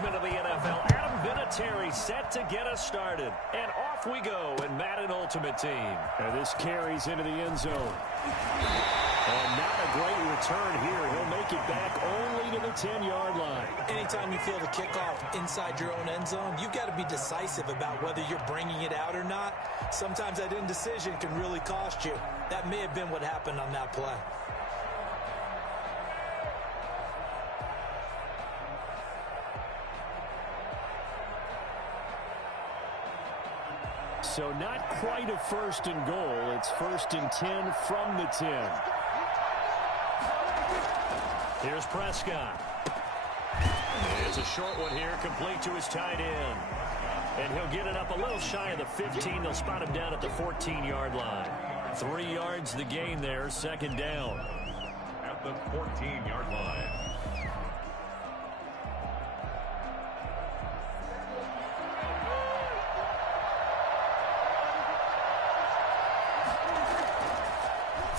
baseman of the NFL, Adam Vinatieri, set to get us started. And off we go in Madden Ultimate Team. And this carries into the end zone. And not a great return here. He'll make it back only to the 10-yard line. Anytime you feel the kickoff inside your own end zone, you've got to be decisive about whether you're bringing it out or not. Sometimes that indecision can really cost you. That may have been what happened on that play. So not quite a first and goal. It's first and 10 from the 10. Here's Prescott. It's a short one here, complete to his tight end. And he'll get it up a little shy of the 15. They'll spot him down at the 14-yard line. 3 yards the gain there, second down. At the 14-yard line.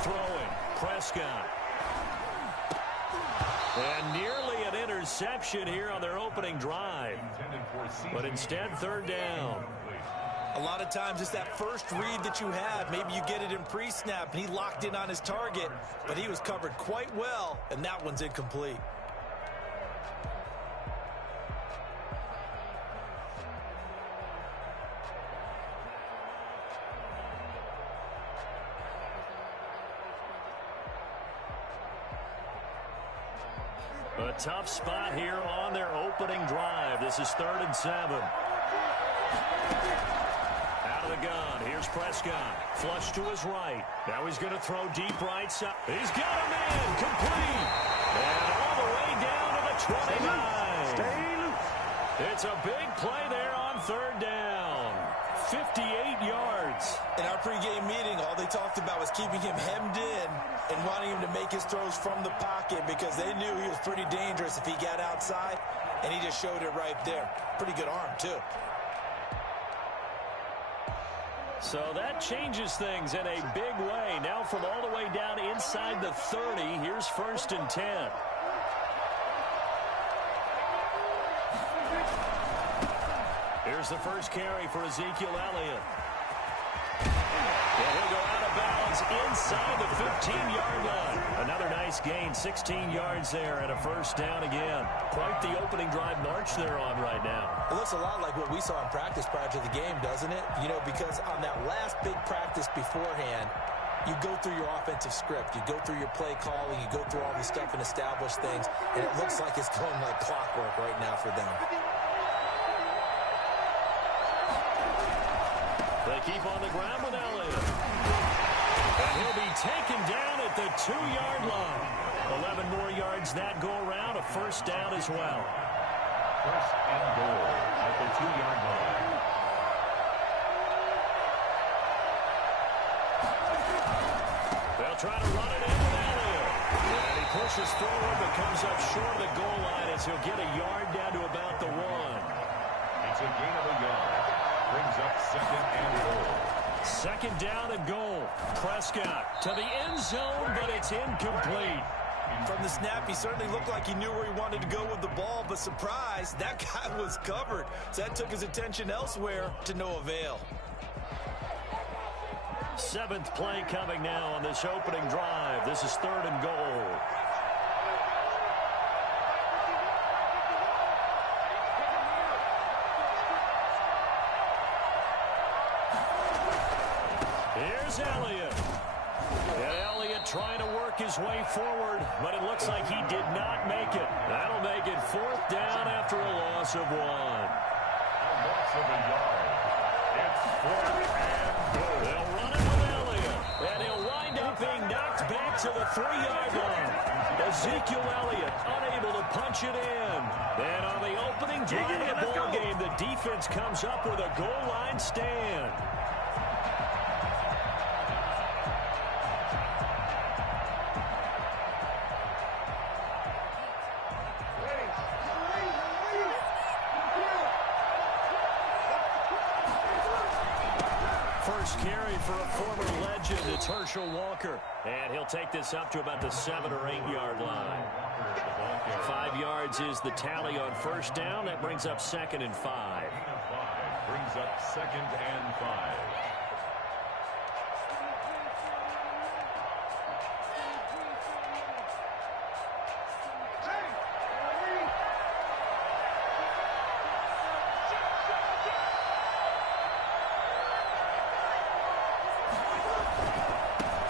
Throwing, Prescott. And nearly an interception here on their opening drive. But instead, third down. A lot of times it's that first read that you have. Maybe you get it in pre-snap, and he locked in on his target, but he was covered quite well, and that one's incomplete. A tough spot here on their opening drive. This is 3rd and 7. Out of the gun. Here's Prescott. Flush to his right. Now he's going to throw deep right side. He's got him in. Complete. And all the way down to the 29. Stay loose. It's a big play there on 3rd down. 58 yards. In our pregame meeting, all they talked about was keeping him hemmed in and wanting him to make his throws from the pocket because they knew he was pretty dangerous if he got outside, and he just showed it right there. Pretty good arm, too. So that changes things in a big way. Now from all the way down inside the 30, here's 1st and 10. Here's the first carry for Ezekiel Elliott. And he'll go out of bounds inside the 15-yard line. Another nice gain, 16 yards there, and a first down again. Quite the opening drive march they're on right now. It looks a lot like what we saw in practice prior to the game, doesn't it? You know, because on that last big practice beforehand, you go through your offensive script. You go through your play calling. You go through all this stuff and establish things, and it looks like it's going like clockwork right now for them. They keep on the ground with Elliott. And he'll be taken down at the 2-yard line. 11 more yards that go around, a first down as well. First and goal at the 2-yard line. They'll try to run it in with Elliott. And he pushes forward but comes up short of the goal line as he'll get a yard down to about the 1. It's a gain of a yard. Brings up 2nd and goal. 2nd down and goal. Prescott to the end zone, but it's incomplete. From the snap, he certainly looked like he knew where he wanted to go with the ball, but surprise, that guy was covered. So that took his attention elsewhere to no avail. 7th play coming now on this opening drive. This is 3rd and goal. Here's Elliott. And Elliott trying to work his way forward, but it looks like he did not make it. That'll make it 4th down after a loss of 1. A loss of a yard. It's 4th and goal. They'll run it with Elliott, and he'll wind up being knocked back to the 3-yard line. Ezekiel Elliott unable to punch it in. And on the opening drive of the ball game, the defense comes up with a goal line stand. First carry for a former legend, it's Herschel Walker. And he'll take this up to about the 7 or 8 yard line. 5 yards is the tally on first down. That brings up 2nd and 5. Brings up 2nd and 5.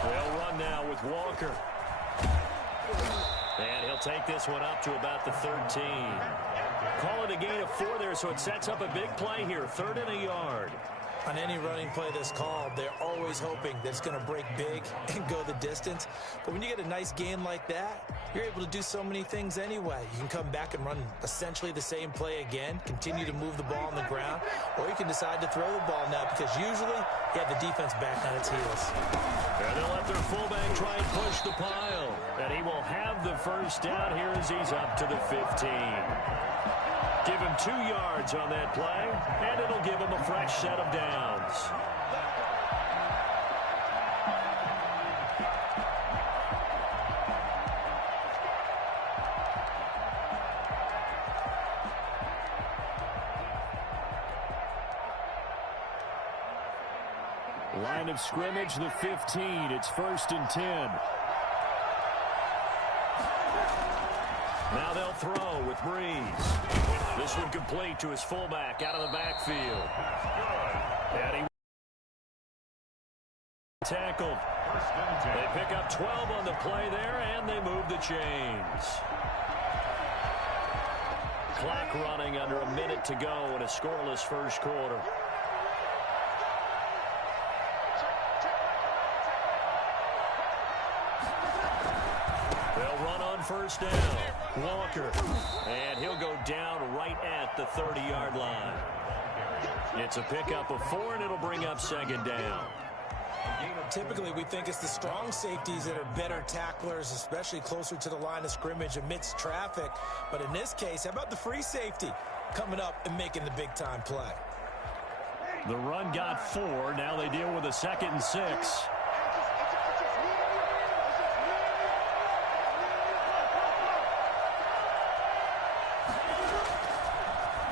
They'll run now with Walker. And he'll take this one up to about the 13. Call it a gain of 4 there, so it sets up a big play here. 3rd and a yard. On any running play that's called, they're always hoping that it's going to break big and go the distance. But when you get a nice gain like that, you're able to do so many things anyway. You can come back and run essentially the same play again, continue to move the ball on the ground, or you can decide to throw the ball now because usually you have the defense back on its heels. And they'll let their fullback try and push the pile. And he will have the first down here as he's up to the 15. Give him 2 yards on that play, and it'll give him a fresh set of downs. Line of scrimmage, the 15. It's 1st and 10. Now they'll throw with Breeze. This one complete to his fullback out of the backfield. And he tackled. They pick up 12 on the play there, and they move the chains. Clock running under a minute to go in a scoreless first quarter. They'll run on first down. Walker, and he'll go down right at the 30-yard line. It's a pickup of 4, and it'll bring up 2nd down. Typically, we think it's the strong safeties that are better tacklers, especially closer to the line of scrimmage amidst traffic. But in this case, how about the free safety coming up and making the big-time play? The run got 4. Now they deal with a 2nd and 6.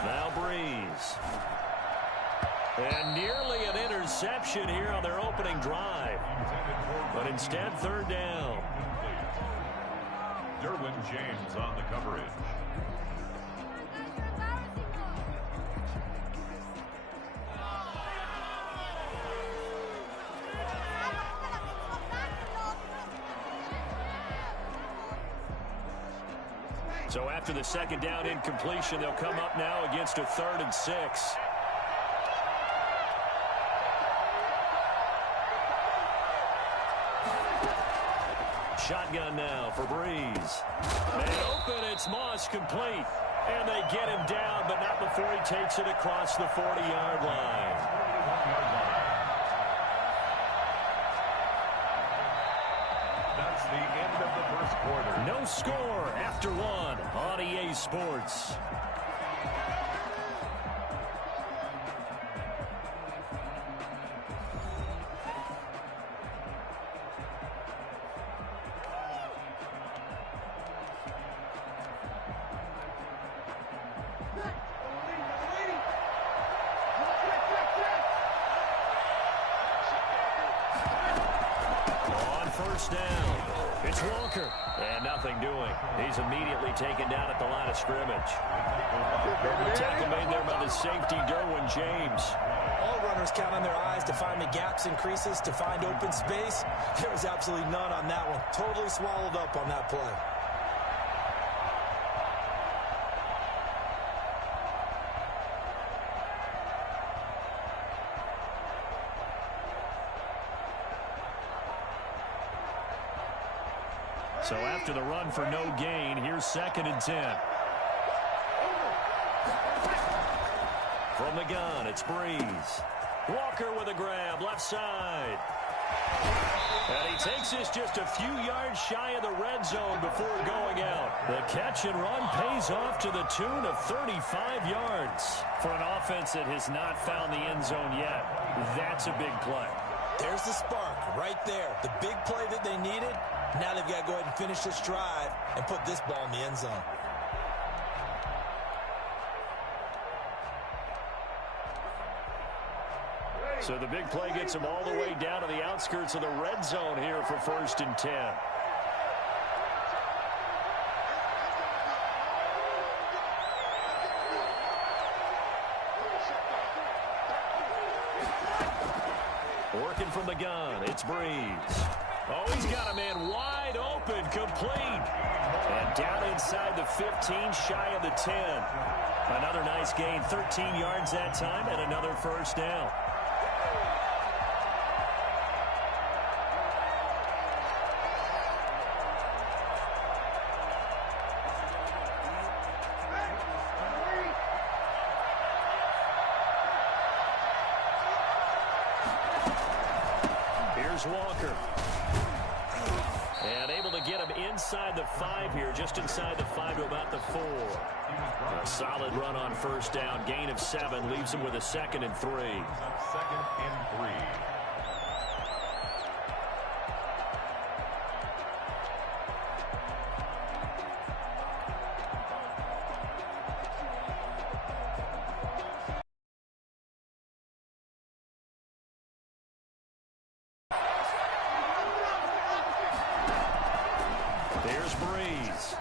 Now Breeze. And nearly an interception here on their opening drive. But instead, 3rd down. Derwin James on the coverage. So after the 2nd down incompletion, they'll come up now against a 3rd and 6. Shotgun now for Breeze. They open, it's Moss complete. And they get him down, but not before he takes it across the 40-yard line. That's the end of the first quarter. No score after 1 on EA Sports. First down. It's Walker. And nothing doing. He's immediately taken down at the line of scrimmage. Tackle made there by the safety, Derwin James. All runners count on their eyes to find the gaps and creases, to find open space. There was absolutely none on that one. Totally swallowed up on that play. So after the run for no gain, here's 2nd and 10. From the gun, it's Breeze. Walker with a grab, left side. And he takes this just a few yards shy of the red zone before going out. The catch and run pays off to the tune of 35 yards. For an offense that has not found the end zone yet, that's a big play. There's the spark right there. The big play that they needed. Now they've got to go ahead and finish this drive and put this ball in the end zone. So the big play gets them all the way down to the outskirts of the red zone here for 1st and 10. Working from the gun, it's Breeze. Oh, he's got a man wide open, complete. And down inside the 15, shy of the 10. Another nice gain, 13 yards that time, and another first down. Walker. And able to get him inside the 5 here, just inside the 5 to about the 4. A solid run on first down, gain of 7, leaves him with a 2nd and 3. 2nd and 3. There's Breeze.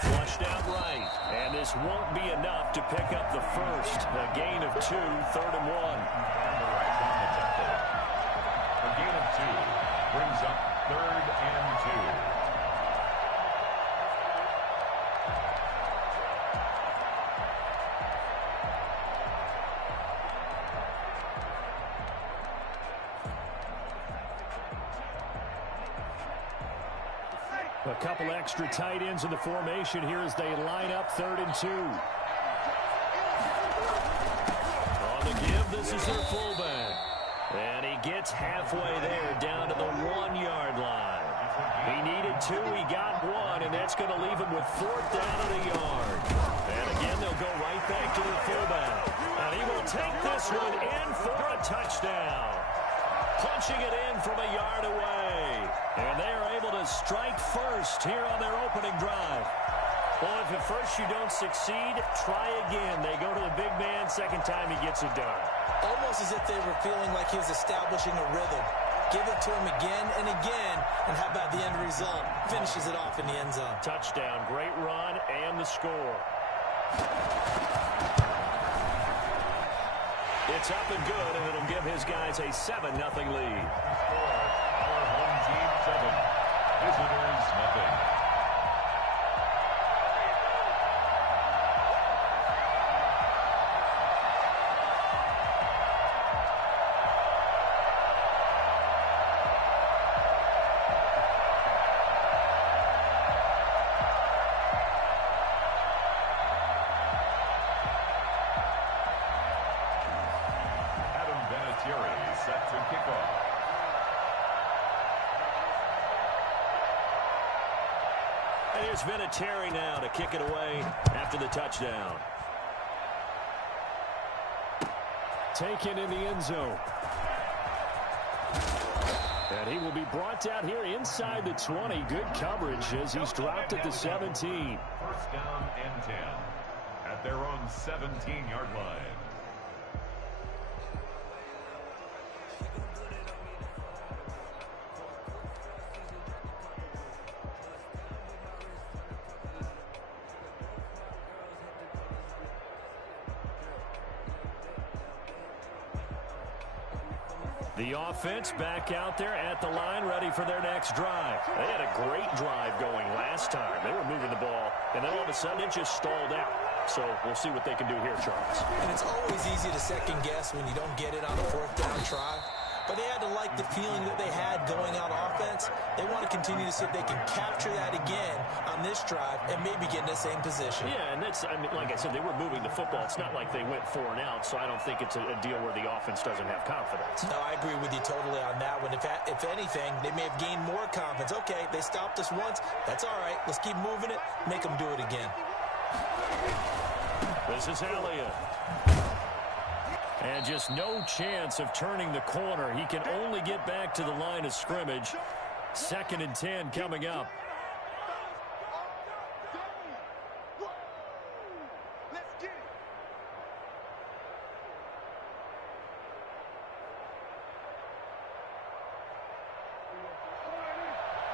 Flushed out right. And this won't be enough to pick up the first. A gain of 2, 3rd and 1. A gain of 2 brings up 3rd and 2. A couple extra tight ends in the formation here as they line up 3rd and 2. On the give, this is their fullback. And he gets halfway there down to the 1-yard line. He needed 2, he got 1, and that's going to leave him with 4th down at a yard. And again, they'll go right back to their fullback. And he will take this one in for a touchdown. Punching it in from a yard away. And they are able to strike first here on their opening drive. Well, if at first you don't succeed, try again. They go to the big man, second time he gets it done. Almost as if they were feeling like he was establishing a rhythm. Give it to him again and again, and how about the end result? Finishes it off in the end zone. Touchdown, great run, and the score. It's up and good, and it'll give his guys a 7-0 lead. Our home team 7, visitors nothing. Set to kick off. And here's Vinatieri now to kick it away after the touchdown. Taken in the end zone. And he will be brought down here inside the 20. Good coverage as he's dropped at the 17. First down and 10 at their own 17-yard line. The offense back out there at the line, ready for their next drive. They had a great drive going last time. They were moving the ball, and then all of a sudden it just stalled out. So we'll see what they can do here, Charles. And it's always easy to second guess when you don't get it on a 4th down try. But they had to like the feeling that they had going on offense. They want to continue to see if they can capture that again on this drive and maybe get in the same position. Yeah, and that's, I mean, like I said, they were moving the football. It's not like they went 4 and out, so I don't think it's a deal where the offense doesn't have confidence. No, I agree with you totally on that one. If anything, they may have gained more confidence. Okay, they stopped us once. That's all right. Let's keep moving it. Make them do it again. This is Elliott. And just no chance of turning the corner. He can only get back to the line of scrimmage. 2nd and 10 coming up.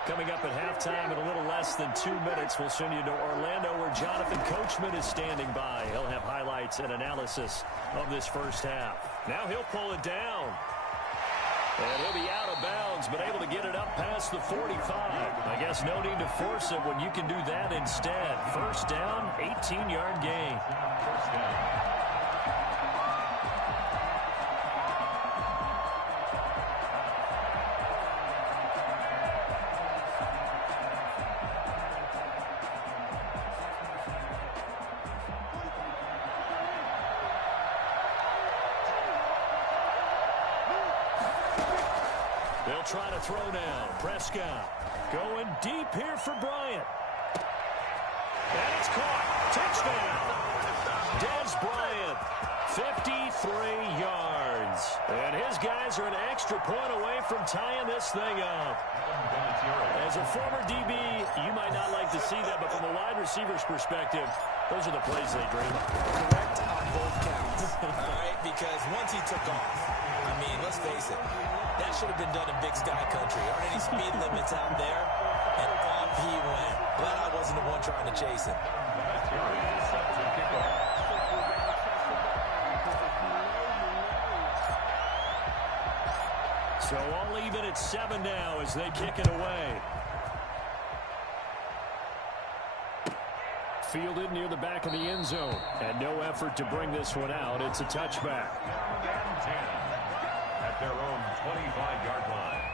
Coming up at halftime in a little less than 2 minutes, we'll send you to Orlando where Jonathan Coachman is standing by. He'll have highlights and analysis of this first half. Now he'll pull it down. And he'll be out of bounds, but able to get it up past the 45. I guess no need to force it when you can do that instead. First down, 18-yard gain. First down. They'll try to throw now. Prescott going deep here for Bryant. And it's caught. Touchdown. Dez Bryant, 53 yards. And his guys are an extra point away from tying this thing up. As a former DB, you might not like to see that, but from a wide receiver's perspective, those are the plays they dream of. Correct on both counts. All right, because once he took off, I mean, let's face it, that should have been done in Big Sky Country. Aren't any speed limits out there? And off he went. Glad I wasn't the one trying to chase him. So all even at 7 now as they kick it away. Fielded near the back of the end zone. And no effort to bring this one out. It's a touchback. And 10 at their own 25-yard line.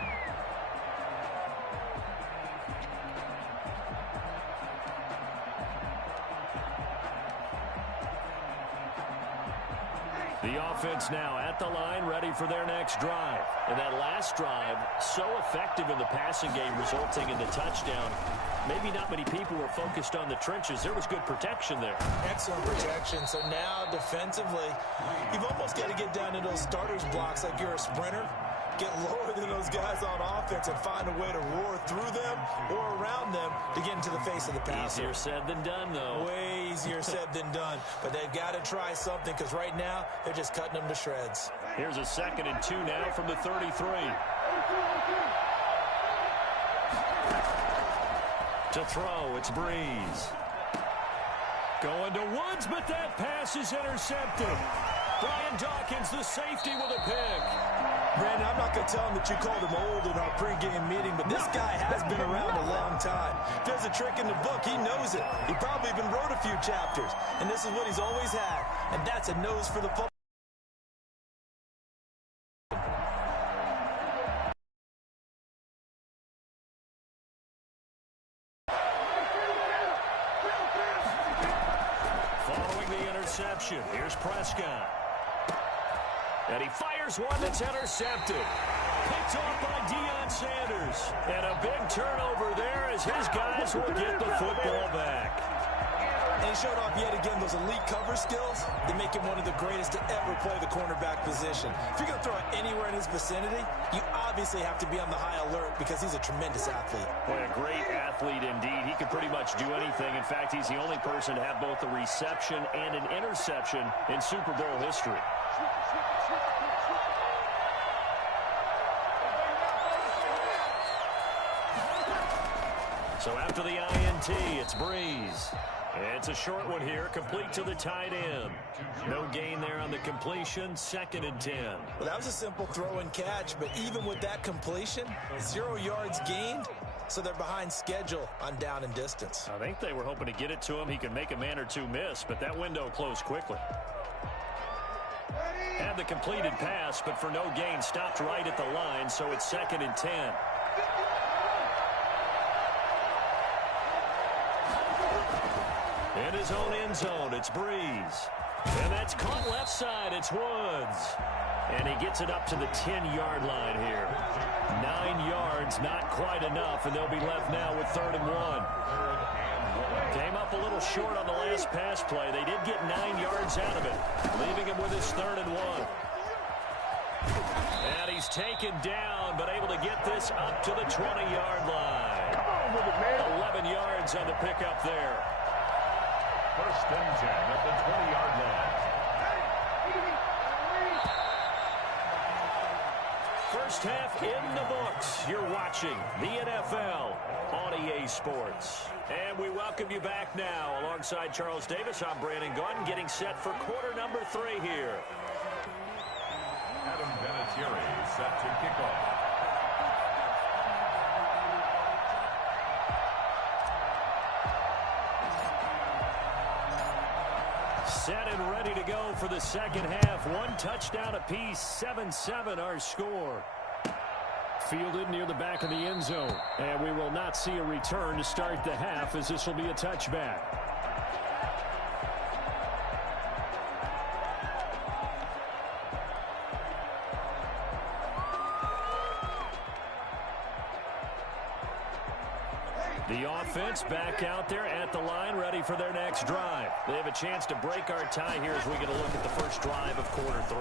The offense now at the line, ready for their next drive. And that last drive, so effective in the passing game, resulting in the touchdown. Maybe not many people were focused on the trenches. There was good protection there. Excellent protection. So now defensively, you've almost got to get down to those starters blocks like you're a sprinter. Get lower than those guys on offense and find a way to roar through them or around them to get into the face of the passer. Easier said than done, though. Way easier said than done. But they've got to try something because right now they're just cutting them to shreds. Here's a 2nd and 2 now from the 33. To throw, it's Breeze. Going to Woods, but that pass is intercepted. Brian Dawkins, the safety, with a pick. Brandon, I'm not going to tell him that you called him old in our pregame meeting, but this guy has been around a long time. If there's a trick in the book, he knows it. He probably even wrote a few chapters, and this is what he's always had, and that's a nose for the football. Following the interception, here's Prescott. And he fires one that's intercepted. Picked off by Deion Sanders. And a big turnover there as his guys will get the football back. And he showed off yet again those elite cover skills that make him one of the greatest to ever play the cornerback position. If you're going to throw it anywhere in his vicinity, you obviously have to be on the high alert because he's a tremendous athlete. Boy, a great athlete indeed. He can pretty much do anything. In fact, he's the only person to have both a reception and an interception in Super Bowl history. So after the INT, it's Breeze. It's a short one here, complete to the tight end. No gain there on the completion, 2nd and 10. Well, that was a simple throw and catch, but even with that completion, 0 yards gained, so they're behind schedule on down and distance. I think they were hoping to get it to him. He could make a man or two miss, but that window closed quickly. Had the completed pass, but for no gain, stopped right at the line, so it's 2nd and 10. In his own end zone, it's Breeze. And that's caught left side, it's Woods. And he gets it up to the 10-yard line here. 9 yards, not quite enough, and they'll be left now with 3rd and 1. Came up a little short on the last pass play. They did get 9 yards out of it, leaving him with his 3rd and 1. And he's taken down, but able to get this up to the 20-yard line. Come on with it, man. 11 yards on the pickup there. 1st and 10 at the 20-yard line. First half in the books. You're watching the NFL on EA Sports. And we welcome you back now. Alongside Charles Davis, I'm Brandon Gaudin, getting set for quarter number 3 here. Adam Vinatieri set to kick off. Set and ready to go for the second half. 1 touchdown apiece, 7-7 our score. Fielded near the back of the end zone. And we will not see a return to start the half, as this will be a touchback. The offense back out there at the line, ready for their next drive. They have a chance to break our tie here as we get a look at the first drive of quarter 3.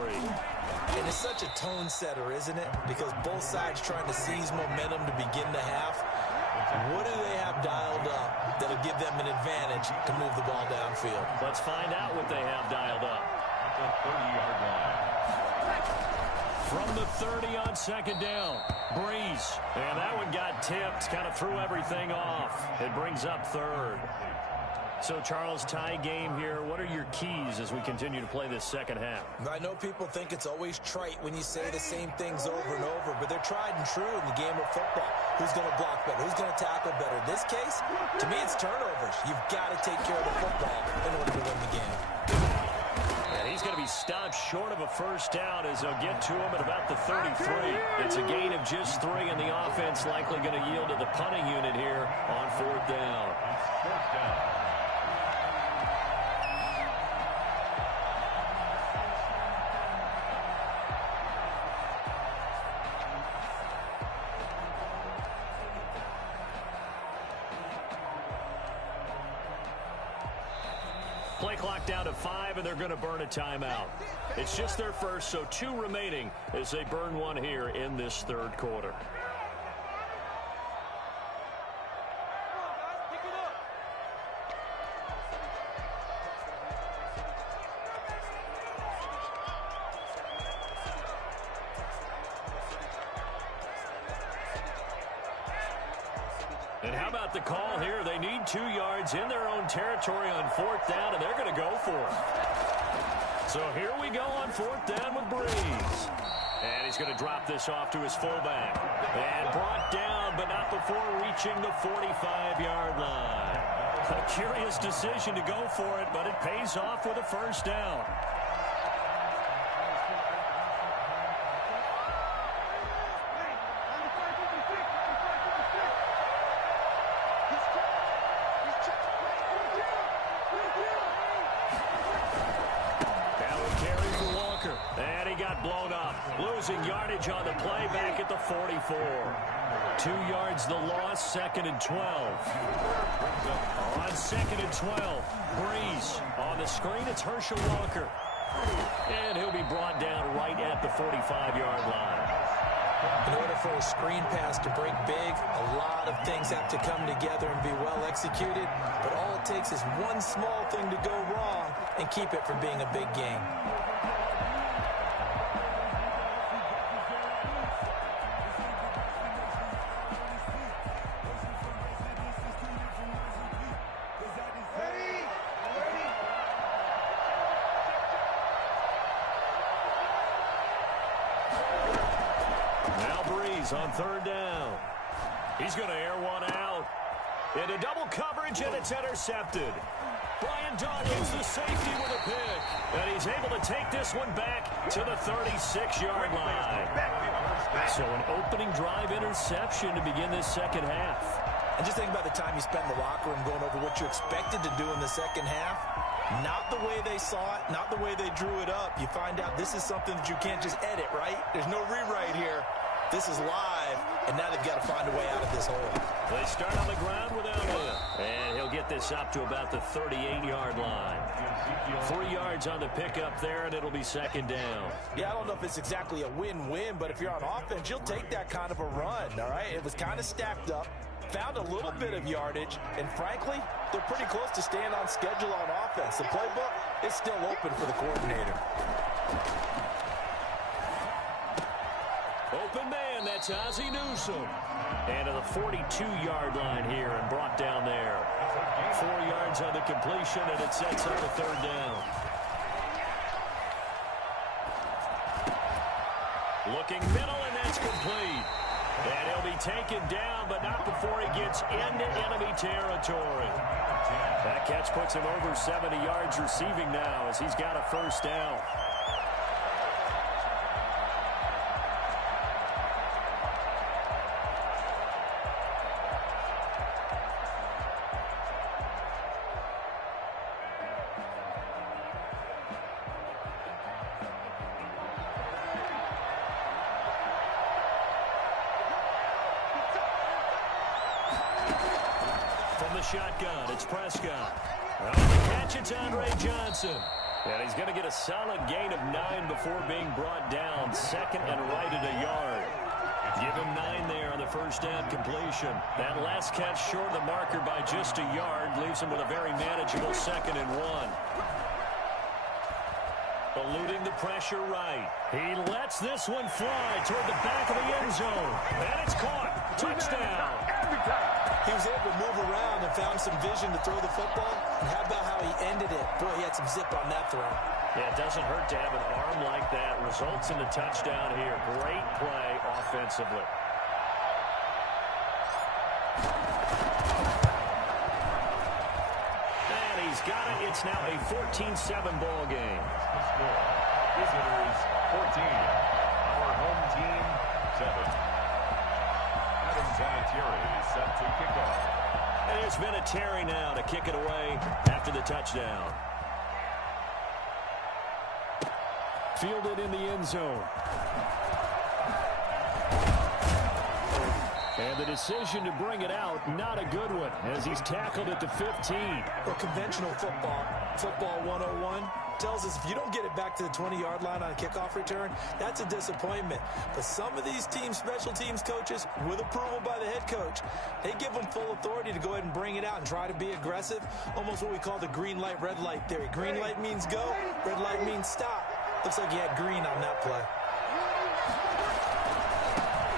And it's such a tone setter, isn't it? Because both sides trying to seize momentum to begin the half. What do they have dialed up that'll give them an advantage to move the ball downfield? Let's find out what they have dialed up. At the 30-yard line. From the 30 on second down, Breeze. And that one got tipped, kind of threw everything off. It brings up 3rd. So, Charles, tie game here. What are your keys as we continue to play this second half? I know people think it's always trite when you say the same things over and over, but they're tried and true in the game of football. Who's going to block better? Who's going to tackle better? In this case, to me, it's turnovers. You've got to take care of the football in order to win the game. And he's going to be stopped short of a first down as they'll get to him at about the 33. It's a gain of just 3, and the offense likely going to yield to the punting unit here on 4th down. 4th down. Play clock down to 5, and they're going to burn a timeout. It's just their first, so 2 remaining as they burn one here in this 3rd quarter. And how about the call here? They need 2 yards in their own territory on 4th down, and they're going to go for it. So here we go on 4th down with Breeze. And he's going to drop this off to his fullback. And brought down, but not before reaching the 45-yard line. A curious decision to go for it, but it pays off with a first down. Blown up, losing yardage on the play back at the 44. 2 yards the loss, 2nd and 12. On 2nd and 12, Breeze. On the screen, it's Herschel Walker. And he'll be brought down right at the 45-yard line. In order for a screen pass to break big, a lot of things have to come together and be well executed. But all it takes is one small thing to go wrong and keep it from being a big game. On 3rd down. He's going to air one out. Into double coverage, and it's intercepted. Brian Dawkins, the safety, with a pick. And he's able to take this one back to the 36-yard line. So an opening drive interception to begin this second half. And just think about the time you spend in the locker room going over what you expected to do in the second half. Not the way they saw it, not the way they drew it up. You find out this is something that you can't just edit, right? There's no rewrite here. This is live, and now they've got to find a way out of this hole. They start on the ground without him. And he'll get this up to about the 38-yard line. 3 yards on the pickup there, and it'll be second down. Yeah, I don't know if it's exactly a win-win, but if you're on offense, you'll take that kind of a run, all right? It was kind of stacked up, found a little bit of yardage, and frankly, they're pretty close to staying on schedule on offense. The playbook is still open for the coordinator. Open man, that's Ozzie Newsome. And to the 42-yard line here and brought down there. 4 yards on the completion, and it sets up a third down. Looking middle, and that's complete. And he'll be taken down, but not before he gets into enemy territory. That catch puts him over 70 yards receiving now as he's got a first down. Shotgun, it's Prescott. On the catch, it's Andre Johnson. And he's going to get a solid gain of 9 before being brought down. Second and right at a yard. Give him 9 there on the first down completion. That last catch short of the marker by just a yard leaves him with a very manageable 2nd and 1. Eluding the pressure right. He lets this one fly toward the back of the end zone. And it's caught. Touchdown. He was able to move around and found some vision to throw the football. And how about how he ended it? Boy, he had some zip on that throw. Yeah, it doesn't hurt to have an arm like that. Results in the touchdown here. Great play offensively. And he's got it. It's now a 14-7 ball game. Visitors 14. Our home team 7. Vinatieri set to kick off. And there's Vinatieri now to kick it away after the touchdown. Fielded in the end zone. And the decision to bring it out, not a good one, as he's tackled at the 15. Well, conventional football 101, tells us if you don't get it back to the 20-yard line on a kickoff return, that's a disappointment. But some of these special teams coaches, with approval by the head coach, they give them full authority to go ahead and bring it out and try to be aggressive, almost what we call the green light, red light theory. Green light means go, red light means stop. Looks like he had green on that play.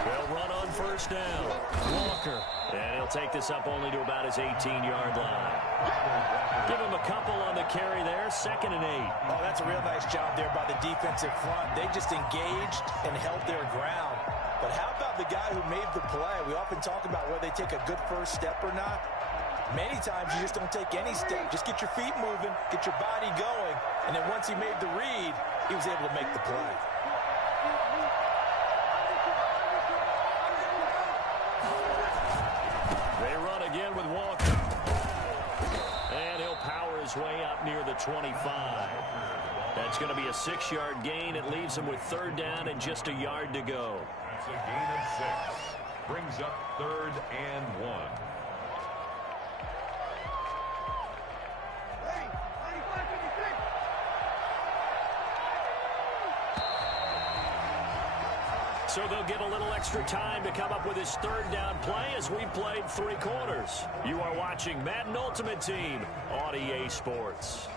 They'll run on first down. Walker. And he'll take this up only to about his 18-yard line. Give him a couple on the carry there. 2nd and 8. Oh, that's a real nice job there by the defensive front. They just engaged and held their ground. But how about the guy who made the play? We often talk about whether they take a good first step or not. Many times you just don't take any step. Just get your feet moving, get your body going, and then once he made the read, he was able to make the play. They run again with Walker. And he'll power his way up near the 25. That's going to be a 6-yard gain. It leaves him with 3rd down and just a yard to go. It's a gain of 6. Brings up 3rd and 1. So they'll get a little extra time to come up with his 3rd down play as we played 3 quarters. You are watching Madden Ultimate Team on EA Sports.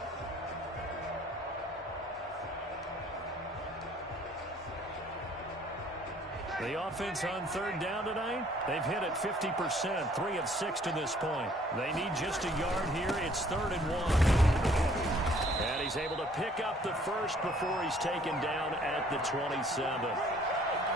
The offense on 3rd down tonight, they've hit it 50%, 3 of 6 to this point. They need just a yard here. It's 3rd and 1. And he's able to pick up the first before he's taken down at the 27.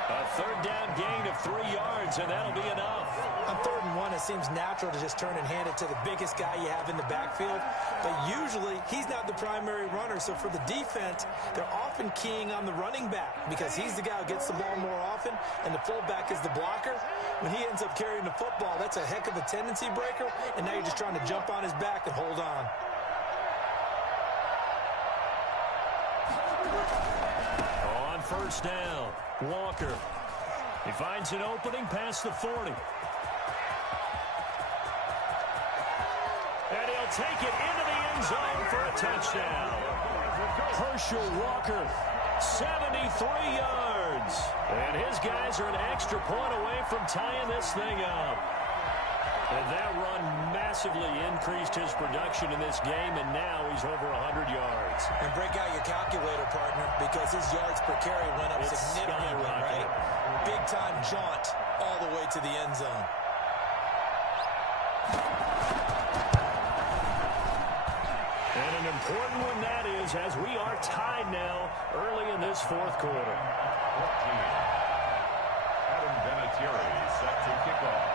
A 3rd down gain of 3 yards, and that'll be enough. On 3rd and 1, it seems natural to just turn and hand it to the biggest guy you have in the backfield. But usually, he's not the primary runner. So for the defense, they're often keying on the running back because he's the guy who gets the ball more often, and the fullback is the blocker. When he ends up carrying the football, that's a heck of a tendency breaker, and now you're just trying to jump on his back and hold on. On 1st down, Walker. He finds an opening past the 40. And he'll take it into the end zone for a touchdown. Herschel Walker, 73 yards. And his guys are an extra point away from tying this thing up. And that run massively increased his production in this game, and now he's over 100 yards. And break out your calculator, partner, because his yards per carry went up significantly, right? Big-time jaunt all the way to the end zone. And an important one that is, as we are tied now early in this fourth quarter. Adam Vinatieri set to kick off.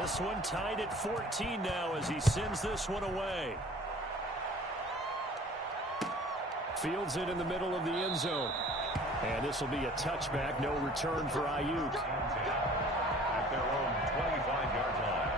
This one tied at 14 now as he sends this one away. Fields it in the middle of the end zone. And this will be a touchback, no return for Ayuk. At their own 25-yard line.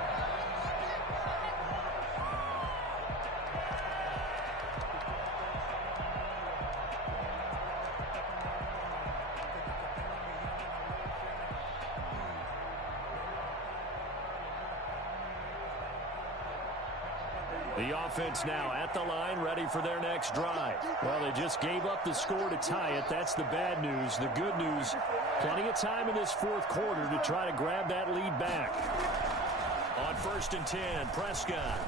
The offense now at the line, ready for their next drive. Well, they just gave up the score to tie it. That's the bad news. The good news, plenty of time in this fourth quarter to try to grab that lead back. On 1st and 10, Prescott.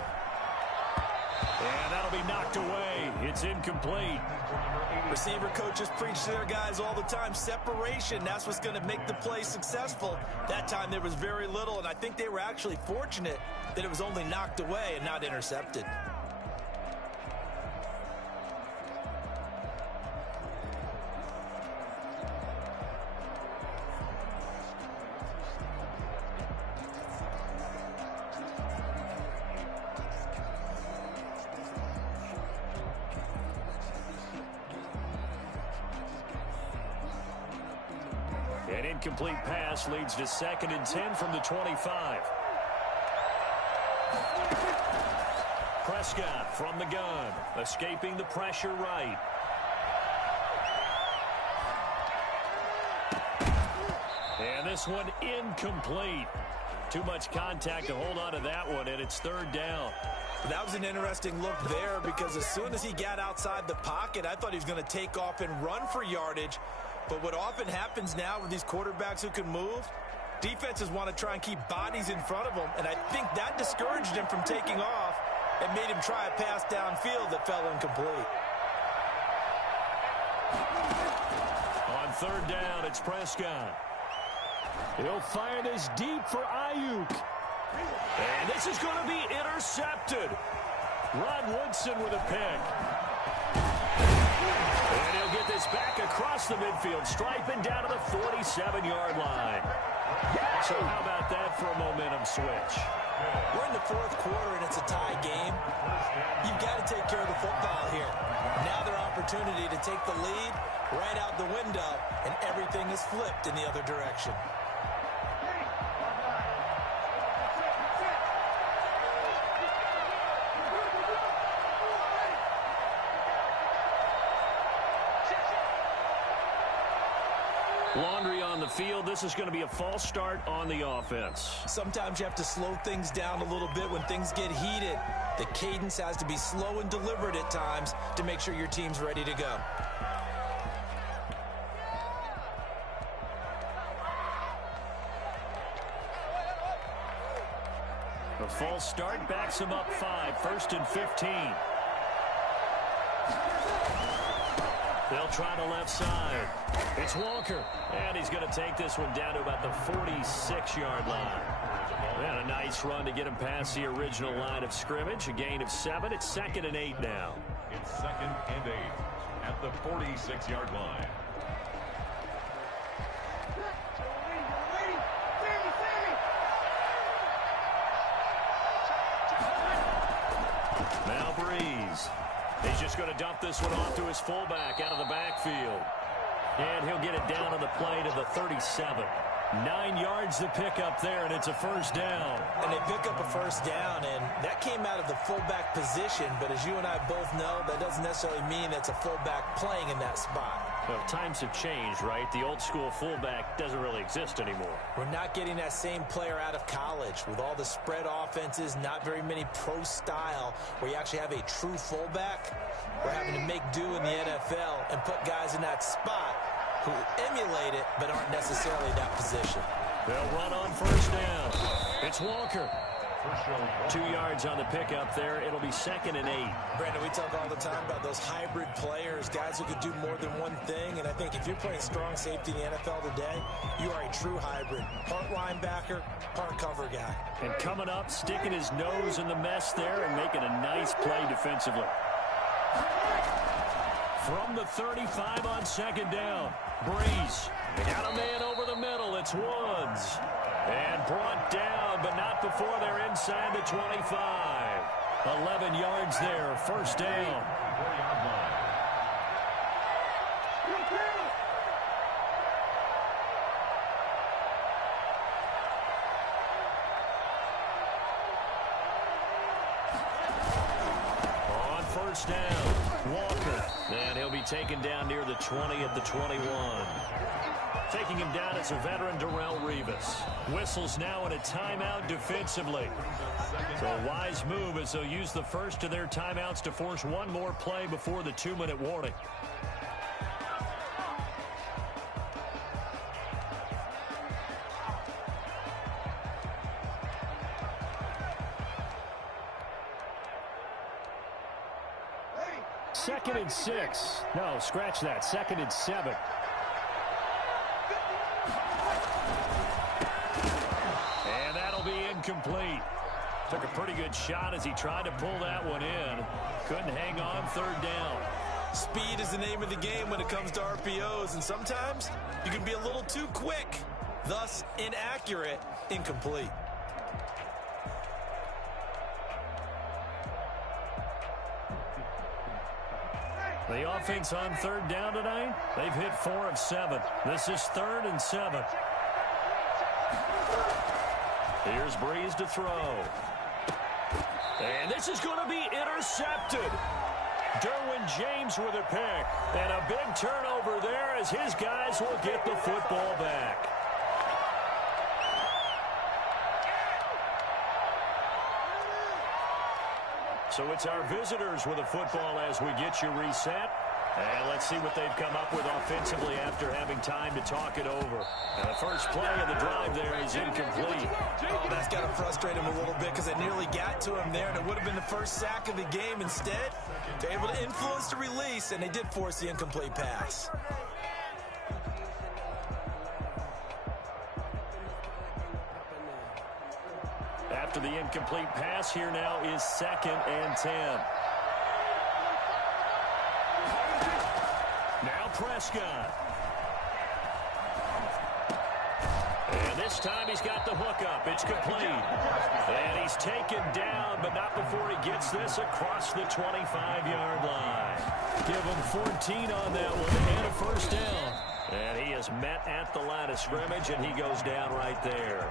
And that'll be knocked away. It's incomplete. Receiver coaches preach to their guys all the time. Separation, that's what's going to make the play successful. That time there was very little, and I think they were actually fortunate that it was only knocked away and not intercepted. An incomplete pass leads to 2nd and 10 from the 25. Prescott from the gun, escaping the pressure right. And this one incomplete. Too much contact to hold on to that one, and it's 3rd down. That was an interesting look there because as soon as he got outside the pocket, I thought he was going to take off and run for yardage. But what often happens now with these quarterbacks who can move, defenses want to try and keep bodies in front of them, and I think that discouraged him from taking off and made him try a pass downfield that fell incomplete. On 3rd down, it's Prescott. He'll fire this deep for Ayuk. And this is going to be intercepted. Rod Woodson with a pick. And he'll get this back across the midfield, striping down to the 47-yard line. So how about that for a momentum switch? We're in the fourth quarter, and it's a tie game. You've got to take care of the football here. Now their opportunity to take the lead right out the window, and everything is flipped in the other direction. Laundry on the field. This is going to be a false start on the offense. Sometimes you have to slow things down a little bit when things get heated. The cadence has to be slow and deliberate at times to make sure your team's ready to go. A false start backs him up 5, 1st and 15. They'll try the left side. It's Walker. And he's going to take this one down to about the 46-yard line. And a nice run to get him past the original line of scrimmage. A gain of 7. It's 2nd and 8 now. It's 2nd and 8 at the 46-yard line. Now Breeze. He's just going to dump this one off to his fullback out of the backfield. And he'll get it down on the play to the 37. 9 yards to pick up there, and it's a first down. And they pick up a first down, and that came out of the fullback position. But as you and I both know, that doesn't necessarily mean it's a fullback playing in that spot. Well, times have changed, right? The old school fullback doesn't really exist anymore. We're not getting that same player out of college with all the spread offenses, not very many pro style where you actually have a true fullback. We're having to make do in the NFL and put guys in that spot who emulate it but aren't necessarily that position. They'll run on first down. It's Walker. 2 yards on the pickup there. It'll be 2nd and 8. Brandon, we talk all the time about those hybrid players, guys who can do more than one thing. And I think if you're playing strong safety in the NFL today, you are a true hybrid. Part linebacker, part cover guy. And coming up, sticking his nose in the mess there and making a nice play defensively. From the 35 on 2nd down, Breeze. They got a man over the middle. It's Woods. And brought down, but not before they're inside the 25. 11 yards there, first down. On first down, Walker. And he'll be taken down near the 20 at the 21. Taking him down is a veteran, Darrelle Revis. Whistles now in a timeout defensively. So a wise move as they'll use the first of their timeouts to force one more play before the 2-minute warning. Second and 6. No, scratch that. 2nd and 7. And that'll be incomplete. Took a pretty good shot as he tried to pull that one in. Couldn't hang on, 3rd down. Speed is the name of the game when it comes to RPOs, and sometimes you can be a little too quick, thus inaccurate, incomplete. The offense on 3rd down tonight, they've hit 4 of 7. This is 3rd and 7. Here's Breeze to throw. And this is going to be intercepted. Derwin James with a pick. And a big turnover there as his guys will get the football back. So it's our visitors with a football as we get you reset. And let's see what they've come up with offensively after having time to talk it over. And the first play of the drive there is incomplete. Oh, that's got to frustrate him a little bit because they nearly got to him there, and it would have been the first sack of the game. Instead, they're able to influence the release, and they did force the incomplete pass. After the incomplete pass, here now is 2nd and 10. Now Prescott. And this time he's got the hookup. It's complete. And he's taken down, but not before he gets this across the 25-yard line. Give him 14 on that one and a first down. And he is met at the line of scrimmage, and he goes down right there.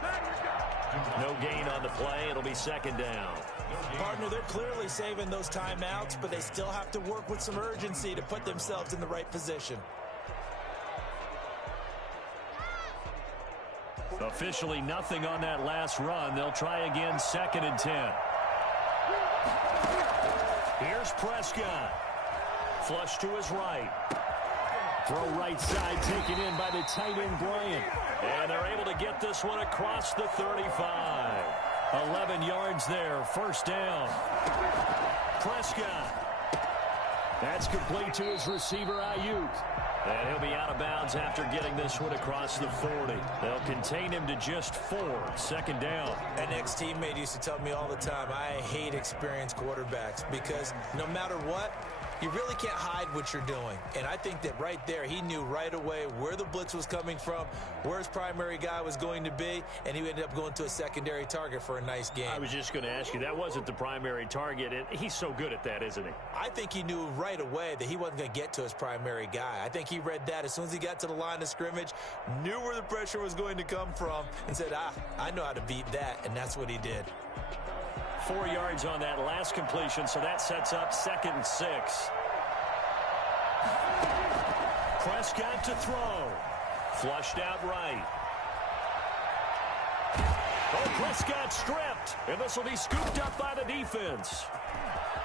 No gain on the play. It'll be 2nd down. Partner, they're clearly saving those timeouts, but they still have to work with some urgency to put themselves in the right position. Officially nothing on that last run. They'll try again, 2nd and 10. Here's Prescott. Flush to his right. Throw right side taken in by the tight end Bryant. And they're able to get this one across the 35. 11 yards there, first down. Prescott. That's complete to his receiver, Ayuk. And he'll be out of bounds after getting this one across the 40. They'll contain him to just 4, 2nd down. An ex-teammate used to tell me all the time, I hate experienced quarterbacks because no matter what, You really can't hide what you're doing. And I think that right there, he knew right away where the blitz was coming from, where his primary guy was going to be, and he ended up going to a secondary target for a nice game. I was just going to ask you, that wasn't the primary target. He's so good at that, isn't he? I think he knew right away that he wasn't going to get to his primary guy. I think he read that as soon as he got to the line of scrimmage, knew where the pressure was going to come from, and said, I know how to beat that, and that's what he did. 4 yards on that last completion, so that sets up 2nd and 6. Prescott to throw. Flushed out right. Oh, Prescott stripped, and this will be scooped up by the defense.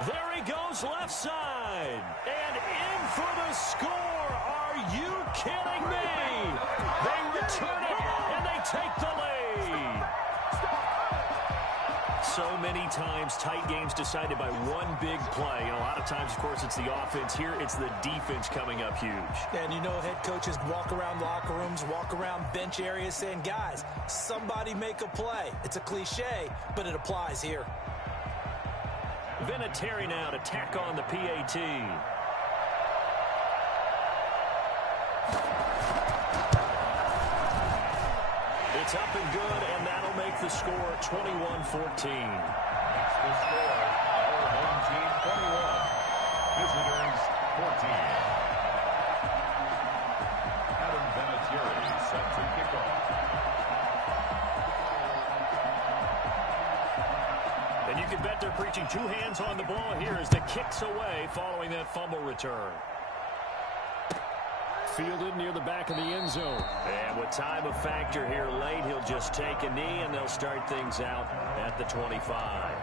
There he goes left side, and in for the score. Are you kidding me? They return it, and they take the lead. So many times, tight games decided by one big play. And a lot of times, of course, it's the offense. Here, it's the defense coming up huge. And you know, head coaches walk around locker rooms, walk around bench areas saying, guys, somebody make a play. It's a cliche, but it applies here. Vinatieri now to tack on the PAT. It's up and good, and that'll make the score 21-14. That's the score. Our home team 21. Visitors 14. Adam Vinatieri set to kick off. And you can bet they're preaching 2 hands on the ball here as the kick's away following that fumble return. Fielded near the back of the end zone. And with time a factor here late, he'll just take a knee, and they'll start things out at the 25.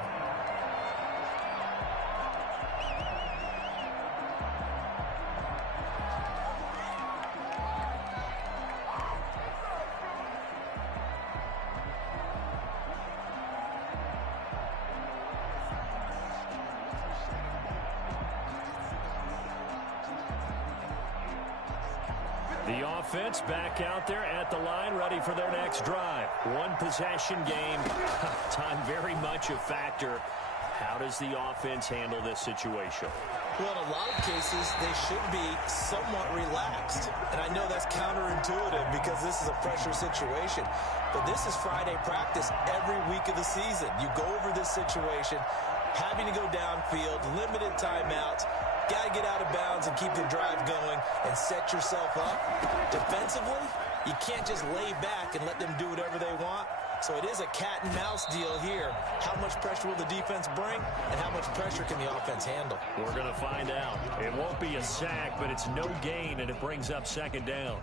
The offense back out there at the line, ready for their next drive. One possession game. Time very much a factor. How does the offense handle this situation? Well, in a lot of cases, they should be somewhat relaxed. And I know that's counterintuitive because this is a pressure situation. But this is Friday practice every week of the season. You go over this situation, having to go downfield, limited timeouts. Got to get out of bounds and keep the drive going and set yourself up. Defensively, you can't just lay back and let them do whatever they want. So it is a cat and mouse deal here. How much pressure will the defense bring, and how much pressure can the offense handle? We're going to find out. It won't be a sack, but it's no gain, and it brings up 2nd down.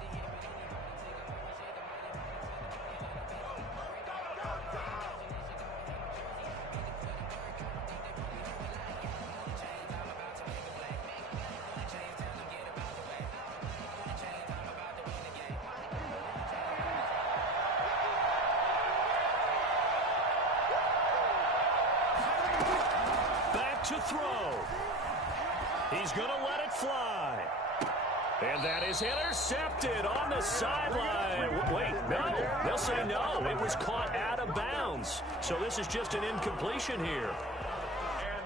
To throw. He's going to let it fly. And that is intercepted on the sideline. Wait, no. They'll say no. It was caught out of bounds. So this is just an incompletion here. And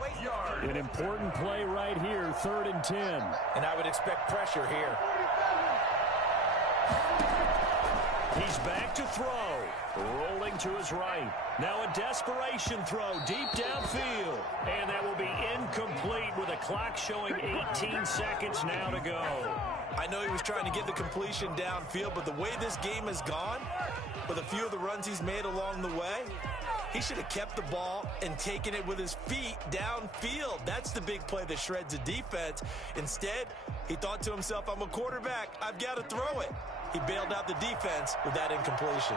10 yards. An important play right here, 3rd and 10. And I would expect pressure here. He's back to throw. Rolling to his right. Now a desperation throw deep downfield. And that will be incomplete with a clock showing 18 seconds now to go. I know he was trying to get the completion downfield, but the way this game has gone, with a few of the runs he's made along the way, he should have kept the ball and taken it with his feet downfield. That's the big play that shreds a defense. Instead, he thought to himself, I'm a quarterback. I've got to throw it. He bailed out the defense with that incompletion.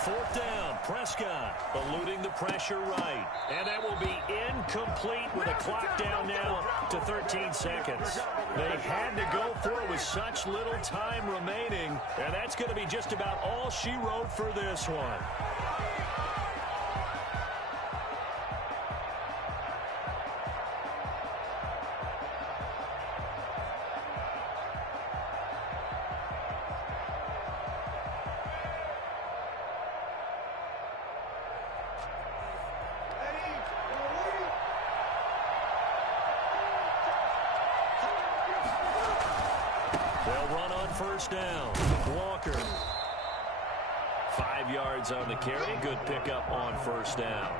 4th down, Prescott eluding the pressure right. And that will be incomplete with a clock down now to 13 seconds. They had to go for it with such little time remaining. And that's going to be just about all she wrote for this one. They'll run on first down. Walker. 5 yards on the carry. Good pickup on first down.